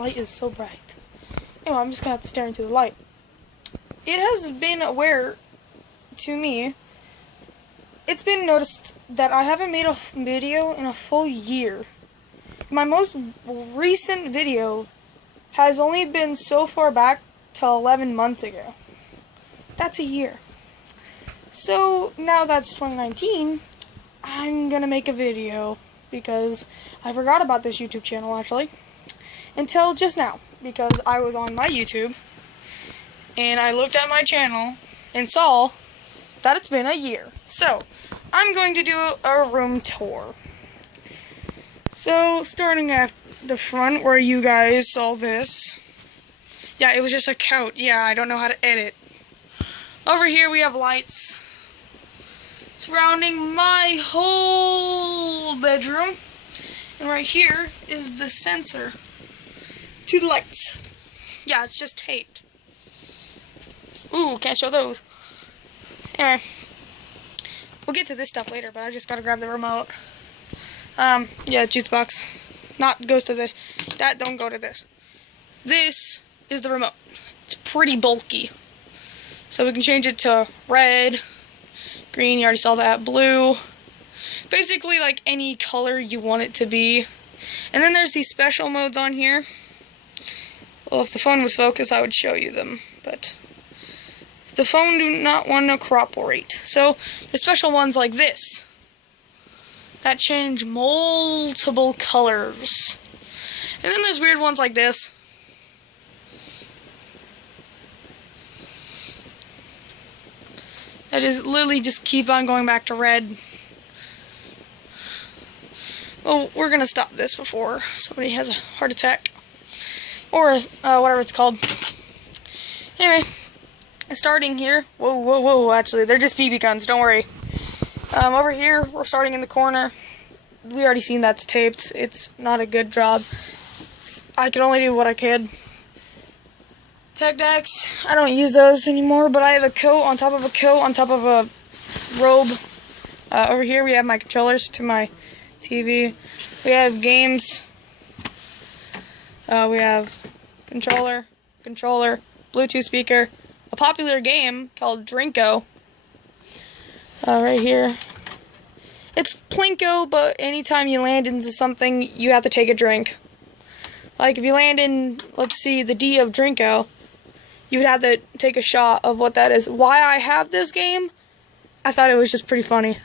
light is so bright. Anyway, I'm just gonna have to stare into the light. It has been aware to me. It's been noticed that I haven't made a video in a full year. My most recent video has only been so far back till 11 months ago. That's a year. So now that's 2019, I'm gonna make a video because I forgot about this YouTube channel actually until just now, because I was on my YouTube and I looked at my channel and saw that it's been a year. So I'm going to do a room tour. So starting at the front where you guys saw this. Yeah, it was just a couch. Yeah, I don't know how to edit. Over here we have lights surrounding my whole bedroom. And right here is the sensor to the lights. Yeah, it's just taped. Ooh, can't show those. Anyway, we'll get to this stuff later, but I just gotta grab the remote. Yeah, juice box. Goes to this. That don't go to this. This is the remote. It's pretty bulky. So we can change it to red, green, you already saw that, blue. Basically like any color you want it to be. And then there's these special modes on here. Well, if the phone would focus, I would show you them. But the phone do not want to cooperate. So the special ones like this that change multiple colors. And then there's weird ones like this. That is literally just keep on going back to red. Well, we're gonna stop this before somebody has a heart attack. Or whatever it's called. Anyway, starting here. Whoa, actually, they're just BB guns, don't worry. Over here, we're starting in the corner. We already seen that's taped. It's not a good job. I can only do what I could. Tech decks, I don't use those anymore, but I have a coat on top of a coat on top of a robe. Over here we have my controllers to my TV. We have games. We have controller, Bluetooth speaker, a popular game called Drinko. Right here. It's Plinko, but anytime you land into something, you have to take a drink. Like if you land in, let's see, the D of Drinko, you would have to take a shot of what that is. Why I have this game, I thought it was just pretty funny.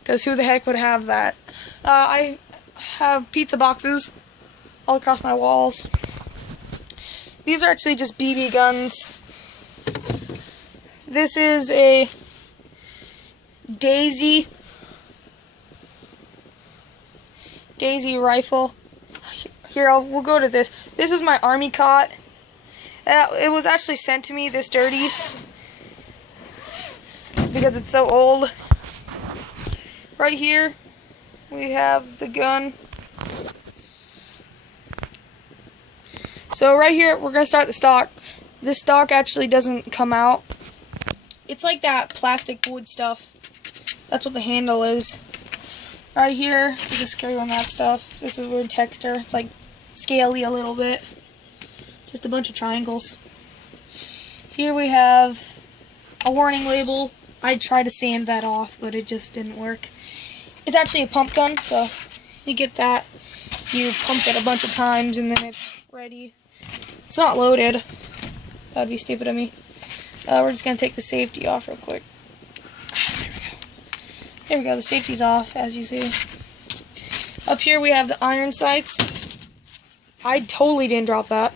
Because who the heck would have that? I have pizza boxes all across my walls. These are actually just BB guns. This is a Daisy rifle. Here, we'll go to this. This is my army cot. It was actually sent to me this dirty because it's so old. Right here we have the gun. So right here we're gonna start the stock. This stock actually doesn't come out. It's like that plastic wood stuff. That's what the handle is. Right here, we just carry on that stuff. This is weird texture. It's like scaly a little bit. Just a bunch of triangles. Here we have a warning label. I tried to sand that off, but it just didn't work. It's actually a pump gun, so you get that. You pump it a bunch of times, and then it's ready. It's not loaded. That would be stupid of me. We're just going to take the safety off real quick. There we go, the safety's off, as you see. Up here we have the iron sights. I totally didn't drop that.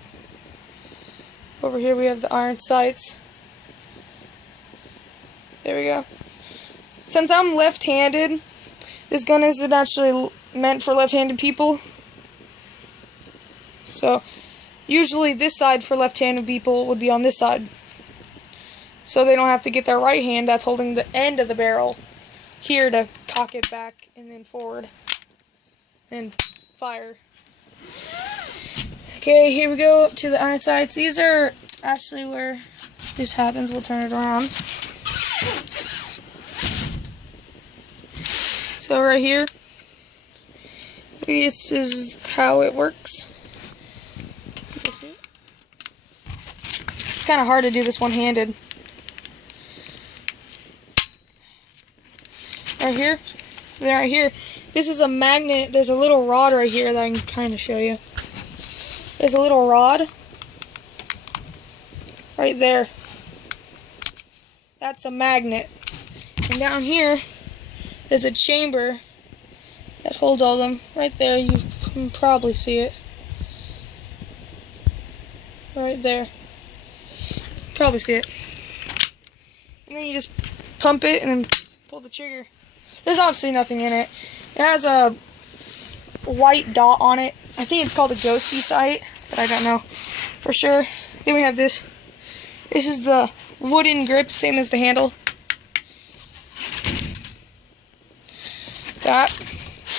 Over here we have the iron sights. There we go. Since I'm left-handed, this gun isn't actually meant for left-handed people. So, usually this side for left-handed people would be on this side. So they don't have to get their right hand that's holding the end of the barrel here to cock it back and then forward and fire. Okay, here we go up to the iron sights. These are actually where this happens. We'll turn it around. So right here, this is how it works. kind of hard to do this one-handed. Right here. Then right here. This is a magnet. There's a little rod right here that I can kind of show you. There's a little rod. Right there. That's a magnet. And down here, there's a chamber that holds all of them. Right there, you can probably see it. Right there. Probably see it. And then you just pump it and then pull the trigger. There's obviously nothing in it. It has a white dot on it. I think it's called a ghosty sight, but I don't know for sure. Then we have this. This is the wooden grip, same as the handle. That.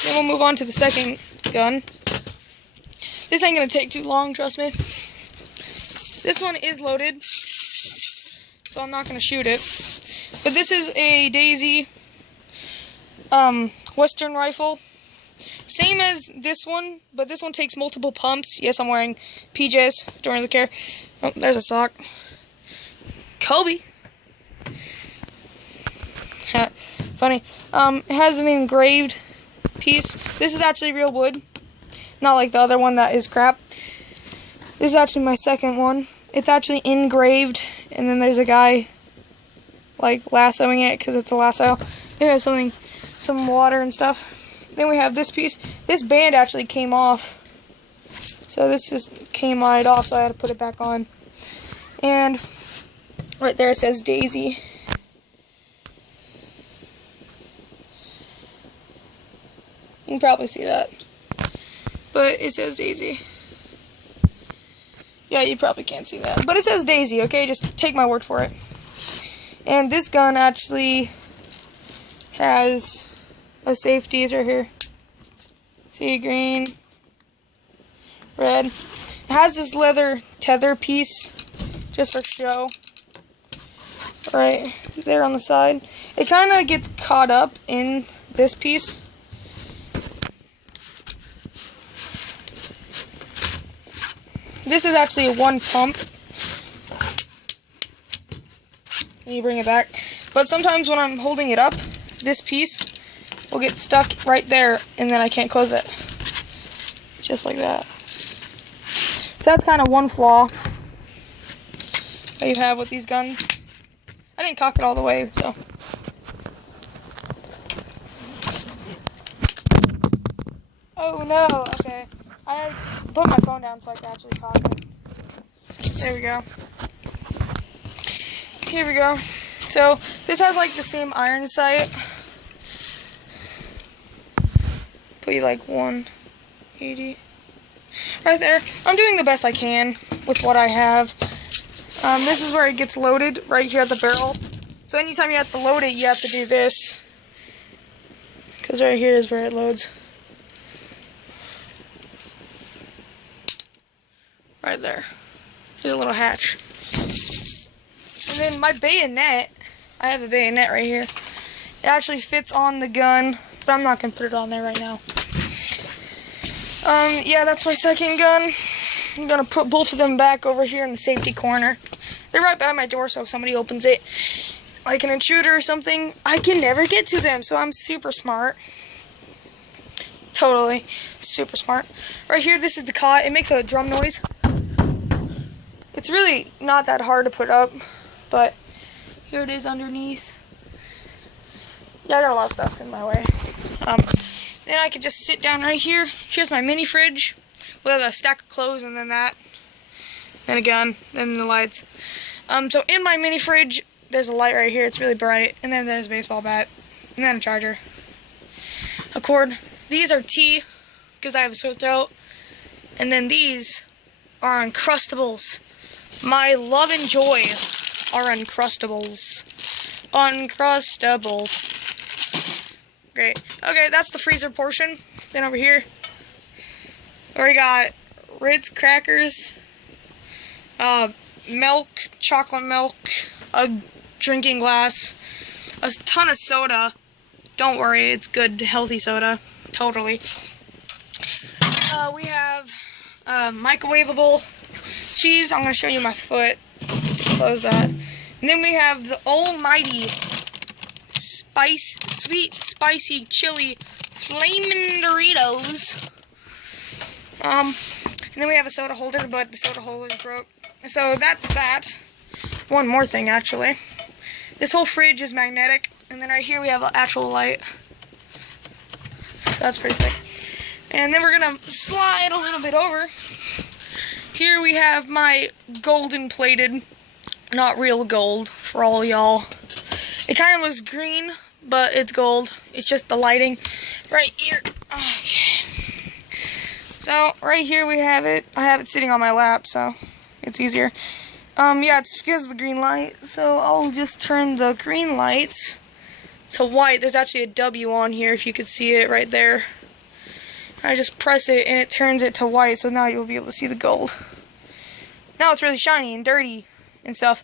Then we'll move on to the second gun. This ain't gonna take too long, trust me. This one is loaded, so I'm not gonna shoot it. But this is a Daisy Western rifle. Same as this one, but this one takes multiple pumps. Yes, I'm wearing PJs. Don't really care. Oh, there's a sock. Kobe. Funny. It has an engraved piece. This is actually real wood. Not like the other one that is crap. This is actually my second one. It's actually engraved, and then there's a guy like lassoing it because it's a lasso. There has some water and stuff. Then we have this piece. This band actually came off. So this just came right off, so I had to put it back on. And right there it says Daisy. You can probably see that. But it says Daisy. Yeah, you probably can't see that. But it says Daisy, okay? Just take my word for it. And this gun actually has a safeties right here. See, green, red. It has this leather tether piece just for show. Right there on the side. It kind of gets caught up in this piece. This is actually a one pump. And you bring it back. But sometimes when I'm holding it up, this piece will get stuck right there, and then I can't close it. Just like that. So that's kind of one flaw that you have with these guns. I didn't cock it all the way, so. Oh no, okay. I put my phone down so I can actually cock it. There we go. Here we go. So, this has like the same iron sight. Put you like 180. Right there. I'm doing the best I can with what I have. This is where it gets loaded, right here at the barrel. So anytime you have to load it, you have to do this. Because right here is where it loads. Right there. There's a little hatch. And then my bayonet, I have a bayonet right here. It actually fits on the gun, but I'm not going to put it on there right now. Yeah, that's my second gun. I'm going to put both of them back over here in the safety corner. They're right by my door, so if somebody opens it, like an intruder or something, I can never get to them, so I'm super smart. Totally super smart. Right here, this is the cot. It makes a drum noise. It's really not that hard to put up, but here it is underneath. Yeah, I got a lot of stuff in my way. Then I could just sit down right here. Here's my mini fridge with a stack of clothes, and then that, then a gun, then the lights. So in my mini fridge, there's a light right here. It's really bright, and then there's a baseball bat, and then a charger, a cord. These are tea because I have a sore throat, and then these are Uncrustables. My love and joy are Uncrustables. Uncrustables. Great. Okay, that's the freezer portion. Then over here, we got Ritz crackers, milk, chocolate milk, a drinking glass, a ton of soda. Don't worry, it's good, healthy soda. Totally. We have microwavable cheese. I'm going to show you my foot. close that. And then we have the almighty sweet, spicy, chili, flaming Doritos. And then we have a soda holder, but the soda holder broke. So that's that. One more thing, actually. This whole fridge is magnetic, and then right here we have an actual light. So that's pretty sick. And then we're gonna slide a little bit over. Here we have my golden plated, not real gold for all y'all. It kind of looks green, but it's gold. It's just the lighting right here. Okay. So right here we have it. I have it sitting on my lap, so it's easier. Yeah, it's because of the green light. So I'll just turn the green lights to white. There's actually a W on here, if you could see it right there. I just press it and it turns it to white, so now you'll be able to see the gold. Now it's really shiny and dirty and stuff.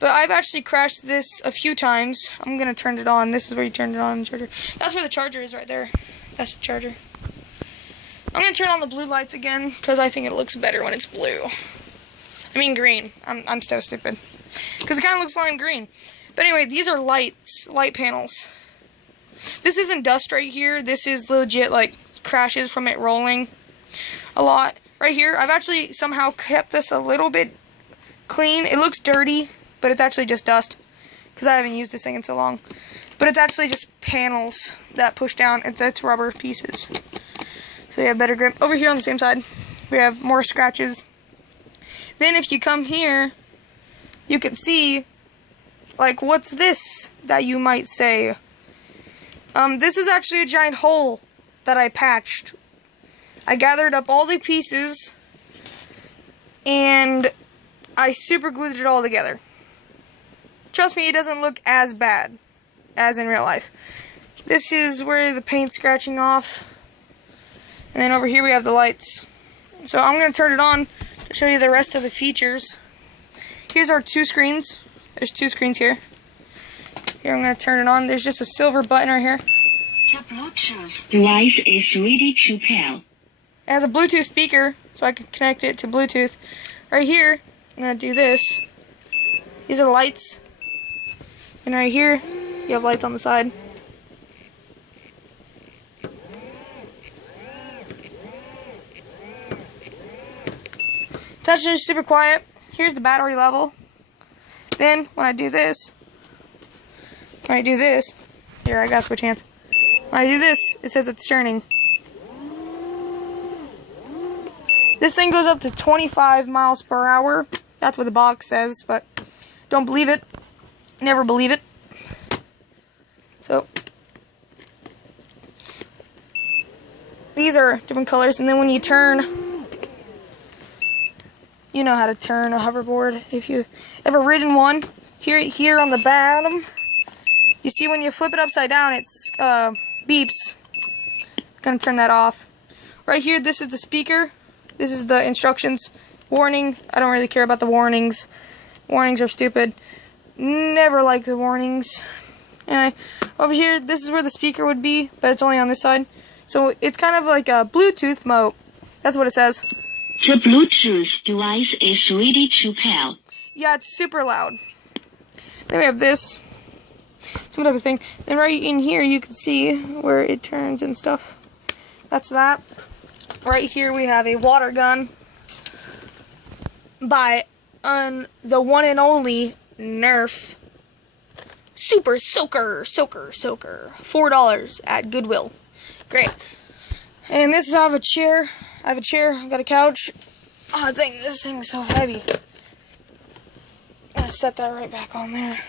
But I've actually crashed this a few times. I'm going to turn it on. This is where you turn it on, the charger. That's where the charger is right there. That's the charger. I'm going to turn on the blue lights again because I think it looks better when it's blue. I mean green. I'm so stupid. Because it kind of looks lime green. But anyway, these are light panels. This isn't dust right here. This is legit, like, crashes from it rolling a lot. Right here, I've actually somehow kept this a little bit clean. It looks dirty, but it's actually just dust. Because I haven't used this thing in so long. But it's actually just panels that push down. It's rubber pieces. So you have better grip. Over here on the same side, we have more scratches. Then if you come here, you can see, like, what's this that you might say? This is actually a giant hole that I patched. I gathered up all the pieces, and I super glued it all together. Trust me, it doesn't look as bad as in real life. This is where the paint's scratching off. And then over here we have the lights. So I'm going to turn it on to show you the rest of the features. Here's our two screens. There's two screens here. Here I'm going to turn it on. There's just a silver button right here. The Bluetooth device is ready to pair. It has a Bluetooth speaker, so I can connect it to Bluetooth. Right here, I'm going to do this. These are the lights. And right here, you have lights on the side. It's actually super quiet. Here's the battery level. Then, when I do this, here, I gotta switch hands. When I do this, it says it's turning. This thing goes up to 25 miles per hour. That's what the box says, but don't believe it. Never believe it. So, these are different colors, and then when you turn, you know how to turn a hoverboard. If you ever ridden one, here on the bottom, you see when you flip it upside down, it's beeps. Gonna turn that off. Right here, this is the speaker. This is the instructions. Warning. I don't really care about the warnings. Warnings are stupid. Never like the warnings. Anyway, over here, this is where the speaker would be, but it's only on this side. So it's kind of like a Bluetooth mode. That's what it says. The Bluetooth device is ready to pair. Yeah, it's super loud. Then we have this. Some type of thing. Then right in here, you can see where it turns and stuff. That's that. Right here, we have a water gun by the one and only Nerf Super Soaker. $4 at Goodwill. Great. And this is how I have a chair. I got a couch. Oh, this thing's so heavy. I'm gonna set that right back on there.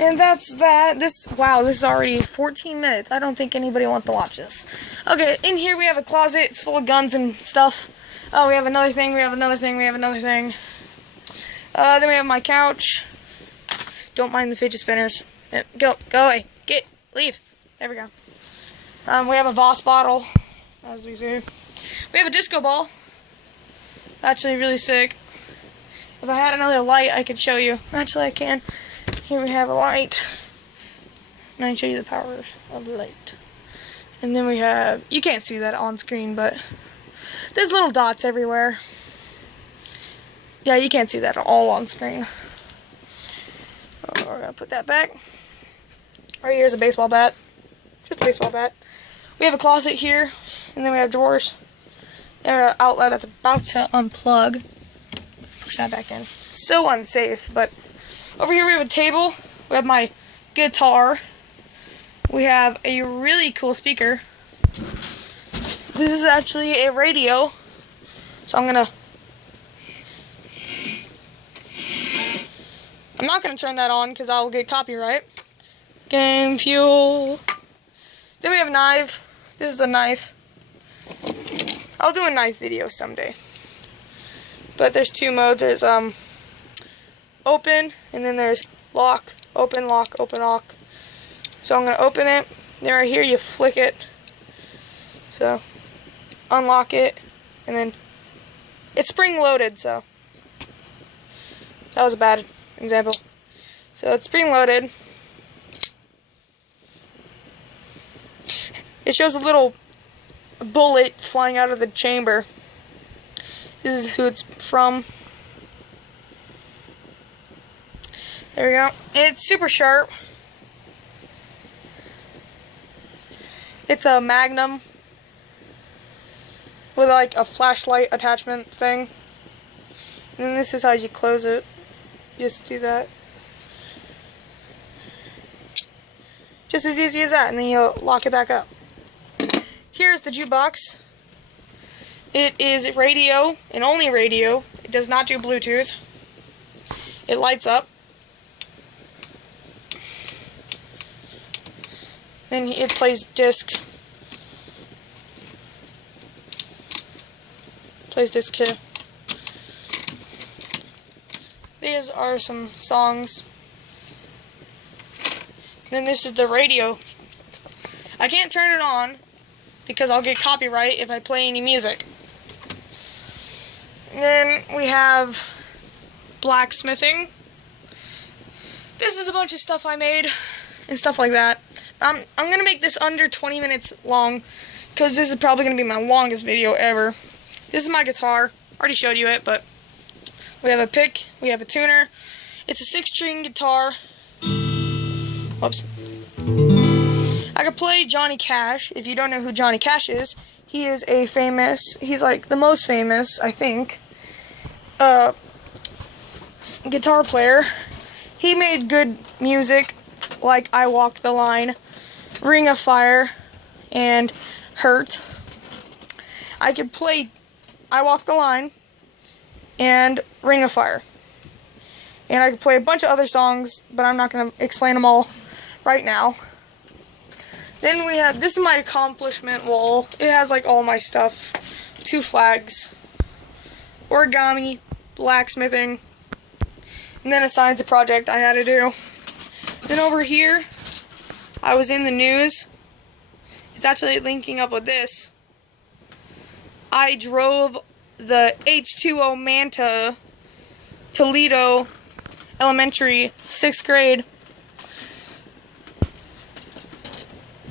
And that's that. Wow, this is already 14 minutes. I don't think anybody wants to watch this. Okay, in here we have a closet. It's full of guns and stuff. Oh, we have another thing. Then we have my couch. Don't mind the fidget spinners. Go away. Leave. There we go. We have a Voss bottle, as we see. We have a disco ball. Actually, really sick. If I had another light, I could show you. Actually, I can. Here we have a light. And I can show you the power of the light. And then we have, you can't see that on screen, but there's little dots everywhere. Yeah, you can't see that all on screen. We're gonna put that back. Right here's a baseball bat. Just a baseball bat. We have a closet here, and then we have drawers. There's an outlet that's about to unplug. Push that back in. So unsafe, but over here we have a table. We have my guitar. We have a really cool speaker. This is actually a radio. So I'm not gonna turn that on because I'll get copyright. Game fuel. Then we have a knife. This is the knife. I'll do a knife video someday. But there's two modes. There's open, and then there's lock, open, lock, open, lock. So I'm gonna open it. Then right here you flick it. So unlock it, and then it's spring loaded. So that was a bad example. So it's spring loaded. It shows a little bullet flying out of the chamber. This is who it's from. There we go. And it's super sharp. It's a Magnum with like a flashlight attachment thing. And then this is how you close it. You just do that. Just as easy as that, and then you lock it back up. Here's the jukebox. It is radio, and only radio. It does not do Bluetooth. It lights up. Then it plays discs. Plays disc here. These are some songs. Then this is the radio. I can't turn it on because I'll get copyright if I play any music. And then we have blacksmithing. This is a bunch of stuff I made and stuff like that. I'm gonna make this under 20 minutes long because this is probably gonna be my longest video ever. This is my guitar. Already showed you it, but we have a pick, we have a tuner. It's a 6-string guitar. Whoops. I could play Johnny Cash. If you don't know who Johnny Cash is, he is he's like the most famous, I think, guitar player. He made good music like I Walk the Line, Ring of Fire, and Hurt. I could play I Walk the Line and Ring of Fire. And I could play a bunch of other songs, but I'm not going to explain them all right now. Then we have, this is my accomplishment wall. It has like all my stuff. 2 flags. Origami, blacksmithing, and then a science project I had to do. Then over here, I was in the news. It's actually linking up with this. I drove the H2O Manta Toledo Elementary 6th grade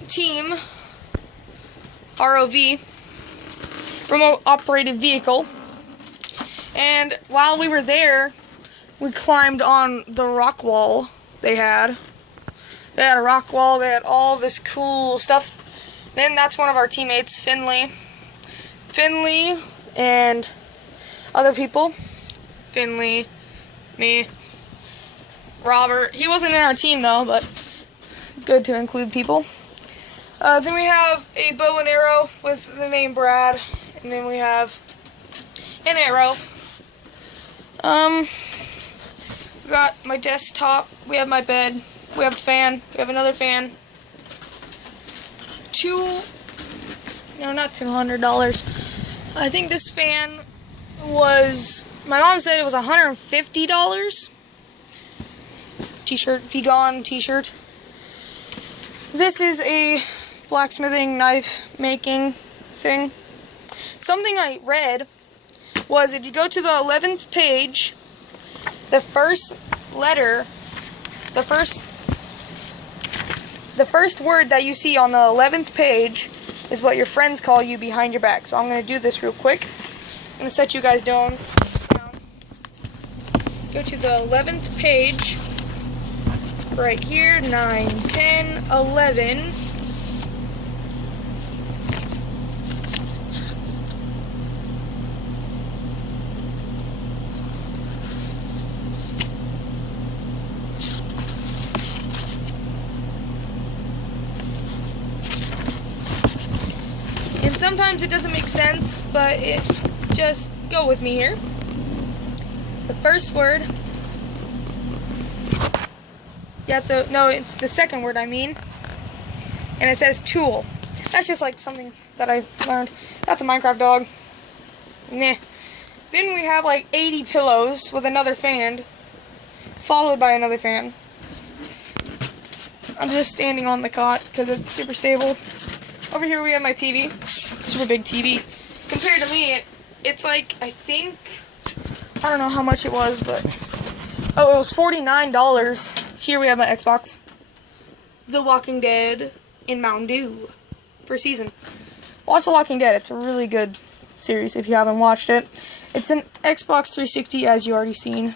team ROV, remote operated vehicle, and while we were there we climbed on the rock wall they had a rock wall, they had all this cool stuff. Then that's one of our teammates, Finley and other people. Finley, me, Robert. He wasn't in our team though, but good to include people. Then we have a bow and arrow with the name Brad, and then we have an arrow. We got my desktop, we have my bed, we have a fan, we have another fan. Not $200. I think this fan was, my mom said it was $150. T-shirt, Be Gone t-shirt. This is a blacksmithing, knife making thing. Something I read was if you go to the 11th page, the first letter, the first word that you see on the 11th page is what your friends call you behind your back. So I'm going to do this real quick. I'm going to set you guys down. Go to the 11th page. right here, 9, 10, 11. And sometimes it doesn't make sense, but just go with me here. The first word, no, it's the second word, I mean. And it says tool. That's just like something that I learned. That's a Minecraft dog. Nah. Then we have like 80 pillows with another fan, followed by another fan. I'm just standing on the cot because it's super stable. Over here we have my TV. Super big TV. Compared to me, it's like, I don't know how much it was, but oh, it was $49. Here we have my Xbox. The Walking Dead in Mountain Dew. First season. Watch The Walking Dead. It's a really good series if you haven't watched it. It's an Xbox 360, as you already seen.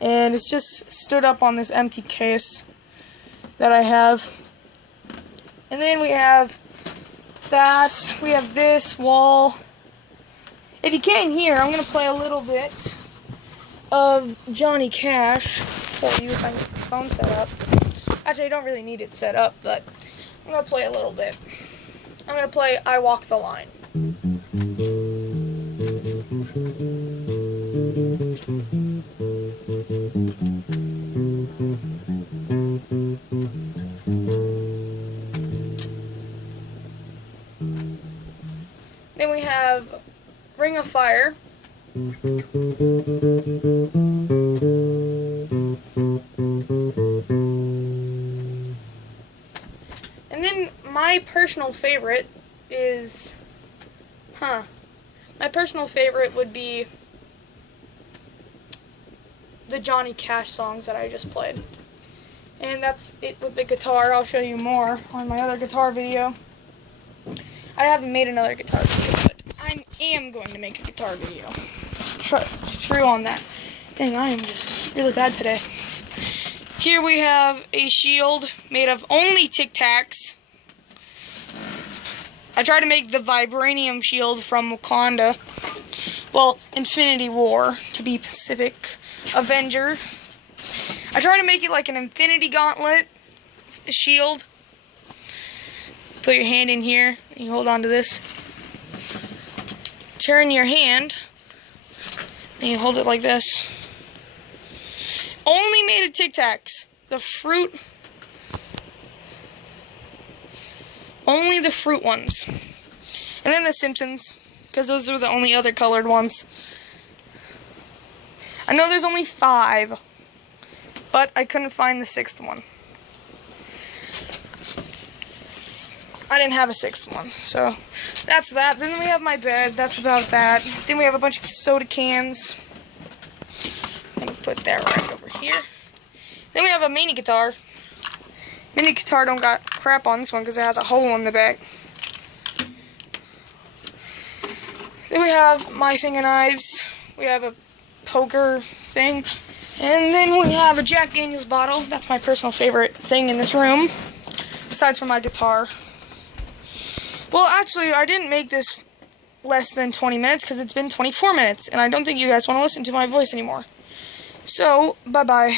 And it's just stood up on this empty case that I have. And then we have that. We have this wall. If you can't hear, I'm going to play a little bit of Johnny Cash for you if I get this phone set up. Actually, I don't really need it set up, but I'm going to play a little bit. I'm going to play I Walk the Line. Then we have Ring of Fire. And then my personal favorite is, my personal favorite would be the Johnny Cash songs that I just played. And that's it with the guitar. I'll show you more on my other guitar video. I haven't made another guitar video, but I am going to make a guitar video. True on that. Dang, I am just really bad today. Here we have a shield made of only Tic Tacs. I tried to make the vibranium shield from Wakanda. Well, Infinity War, to be specific. Avenger. I tried to make it like an Infinity Gauntlet shield. Put your hand in here, and you hold on to this. Turn your hand, and you hold it like this. Only made of Tic Tacs. The fruit. Only the fruit ones. And then the Simpsons, because those are the only other colored ones. I know there's only 5, but I couldn't find the 6th one. I didn't have a 6th one, so that's that. Then we have my bed. That's about that. Then we have a bunch of soda cans. I'm going to put that right over here. Then we have a mini guitar. Mini guitar don't got crap on this one because it has a hole in the back. Then we have my thing of knives. We have a poker thing. And then we have a Jack Daniels bottle. That's my personal favorite thing in this room, besides from my guitar. Well, actually, I didn't make this less than 20 minutes because it's been 24 minutes, and I don't think you guys want to listen to my voice anymore. So, bye-bye.